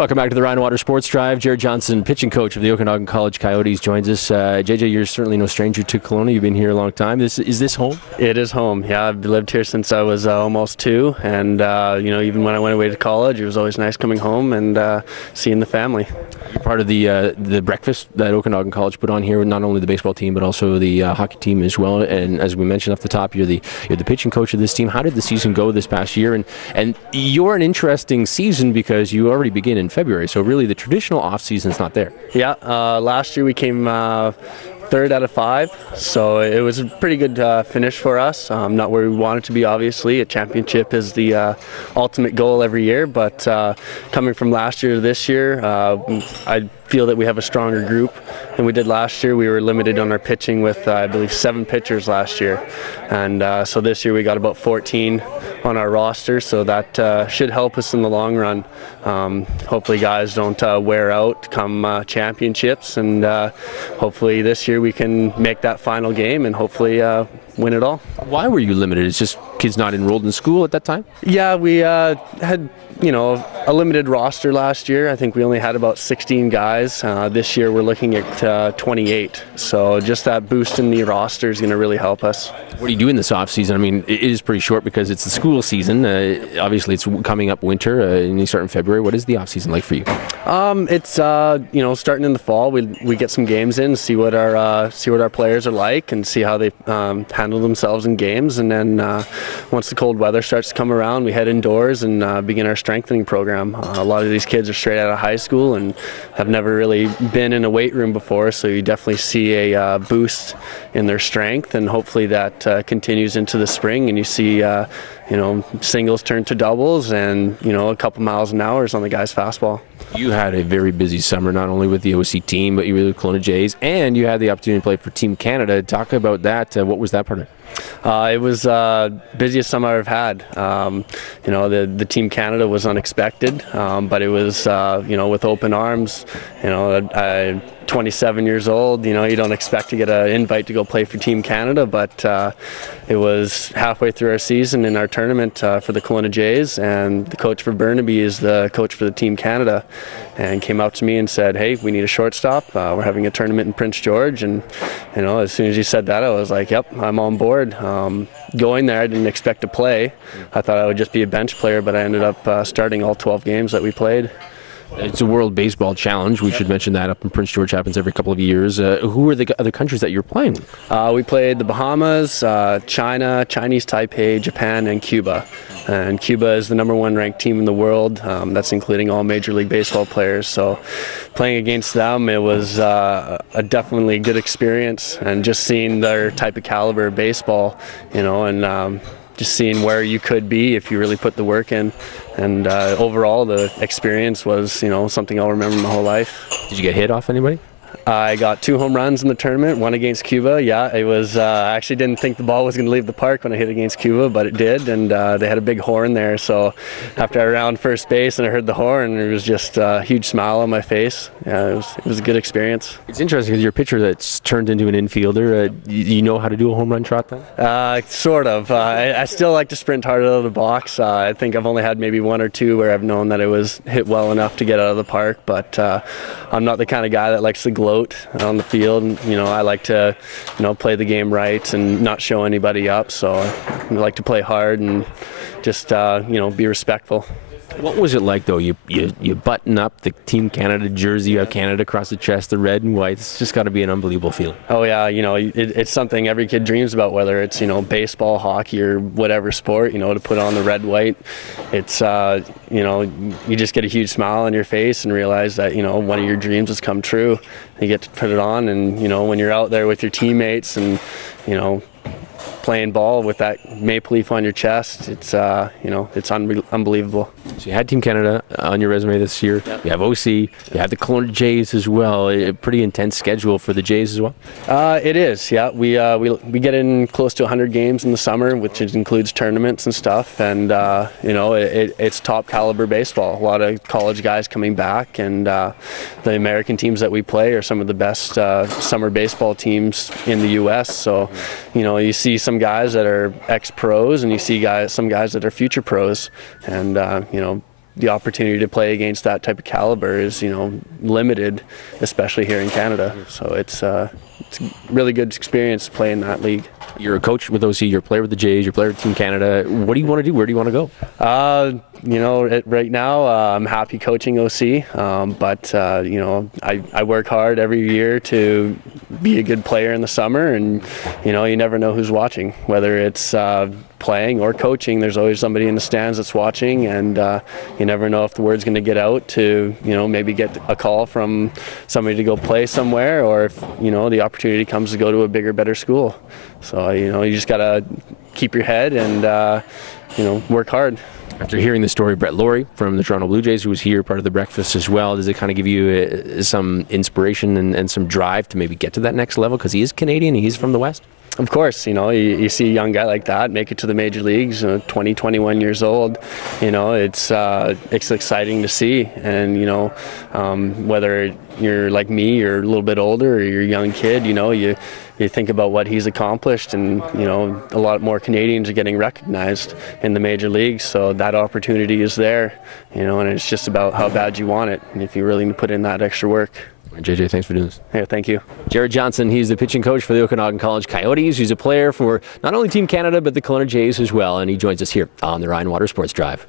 Welcome back to the Ryan Water Sports Drive. Jared Johnson, pitching coach of the Okanagan College Coyotes, joins us. JJ, you're certainly no stranger to Kelowna. You've been here a long time. Is this home? It is home. Yeah, I've lived here since I was almost 2, and even when I went away to college, it was always nice coming home and seeing the family. You're part of the breakfast that Okanagan College put on here with not only the baseball team but also the hockey team as well. And as we mentioned off the top, you're the pitching coach of this team. How did the season go this past year? And you're an interesting season because you already begin in February, so really the traditional off season is not there. Yeah, last year we came 3rd out of 5, so it was a pretty good finish for us. Not where we wanted to be, obviously. A championship is the ultimate goal every year, but coming from last year to this year, I feel that we have a stronger group than we did last year. We were limited on our pitching with, I believe, 7 pitchers last year, and so this year we got about 14 on our roster, so that should help us in the long run. Hopefully guys don't wear out come championships, and hopefully this year we can make that final game and hopefully win it all. Why were you limited? It's just kids not enrolled in school at that time? Yeah, we had a limited roster last year. I think we only had about 16 guys. This year we're looking at 28. So just that boost in the roster is going to really help us. What do you do in this off season? I mean, it is pretty short because it's the school season. Obviously, it's coming up winter, and you start in February. What is the off season like for you? It's starting in the fall. We get some games in, see what our players are like, and see how they handle themselves in games. And then once the cold weather starts to come around, we head indoors and begin our strengthening program. A lot of these kids are straight out of high school and have never really been in a weight room before, so you definitely see a boost in their strength, and hopefully that continues into the spring, and you see singles turn to doubles, and a couple miles an hour is on the guy's fastball. You had a very busy summer, not only with the OC team, but you were with the Kelowna Jays, and you had the opportunity to play for Team Canada. Talk about that. What was that part of it? It was busiest summer I've had. The Team Canada was unexpected, but it was with open arms. 27 years old, you don't expect to get an invite to go play for Team Canada, but it was halfway through our season in our tournament for the Kelowna Jays, and the coach for Burnaby is the coach for the Team Canada, and came out to me and said, hey, we need a shortstop. We're having a tournament in Prince George, and as soon as he said that, I was like, yep, I'm on board. Going there, I didn't expect to play. I thought I would just be a bench player, but I ended up starting all 12 games that we played. It's a World Baseball Challenge. We should mention that up in Prince George. Happens every couple of years. Who are the other countries that you're playing with? We played the Bahamas, China, Chinese Taipei, Japan, and Cuba. And Cuba is the #1 ranked team in the world. That's including all Major League Baseball players. So playing against them, it was a definitely good experience. And just seeing their type of caliber of baseball, and just seeing where you could be if you really put the work in. And overall, the experience was, something I'll remember my whole life. Did you get hit off anybody? I got 2 home runs in the tournament, one against Cuba. Yeah, it was. I actually didn't think the ball was going to leave the park when I hit against Cuba, but it did, and they had a big horn there. So after I round first base and I heard the horn, it was just a huge smile on my face. Yeah, it was a good experience. It's interesting because you're a pitcher that's turned into an infielder. You know how to do a home run trot then? Sort of. I still like to sprint hard out of the box. I think I've only had maybe 1 or 2 where I've known that it was hit well enough to get out of the park, but I'm not the kind of guy that likes to gloat on the field. I like to play the game right and not show anybody up, so I like to play hard and just be respectful. What was it like, though? You button up the Team Canada jersey, you have Canada across the chest, the red and white. It's just got to be an unbelievable feeling. Oh yeah, it's something every kid dreams about, whether it's baseball, hockey, or whatever sport. To put on the red white, it's you just get a huge smile on your face and realize that one of your dreams has come true. You get to put it on, and when you're out there with your teammates and playing ball with that maple leaf on your chest, it's unbelievable. So you had Team Canada on your resume this year. Yep. You have OC. You have the Kelowna Jays as well. A pretty intense schedule for the Jays as well. It is. Yeah, we get in close to 100 games in the summer, which includes tournaments and stuff. And it's top caliber baseball. A lot of college guys coming back, and the American teams that we play are some of the best summer baseball teams in the U.S. So, you see some guys that are ex-pros, and you see some guys that are future pros, and the opportunity to play against that type of caliber is, limited, especially here in Canada. So it's a really good experience playing that league. You're a coach with OC, you're a player with the Jays, you're a player with Team Canada. What do you want to do? Where do you want to go? Right now I'm happy coaching OC, but I work hard every year to be a good player in the summer, and you never know who's watching, whether it's playing or coaching. There's always somebody in the stands that's watching, and you never know if the word's going to get out to maybe get a call from somebody to go play somewhere, or if the opportunity comes to go to a bigger, better school. So you just gotta keep your head and work hard. After hearing the story of Brett Laurie from the Toronto Blue Jays, who was here part of the breakfast as well, does it kind of give you some inspiration and some drive to maybe get to that next level? Because he is Canadian, he's from the West. Of course, you see a young guy like that make it to the major leagues, 20, 21 years old. It's exciting to see, and whether you're like me, you're a little bit older, or you're a young kid, you think about what he's accomplished, and a lot more Canadians are getting recognized in the major leagues, so that opportunity is there, and it's just about how bad you want it, and if you're willing to put in that extra work. JJ, thanks for doing this. Yeah, thank you. Jared Johnson, he's the pitching coach for the Okanagan College Coyotes. He's a player for not only Team Canada, but the Kelowna Jays as well, and he joins us here on the Ryan Water Sports Drive.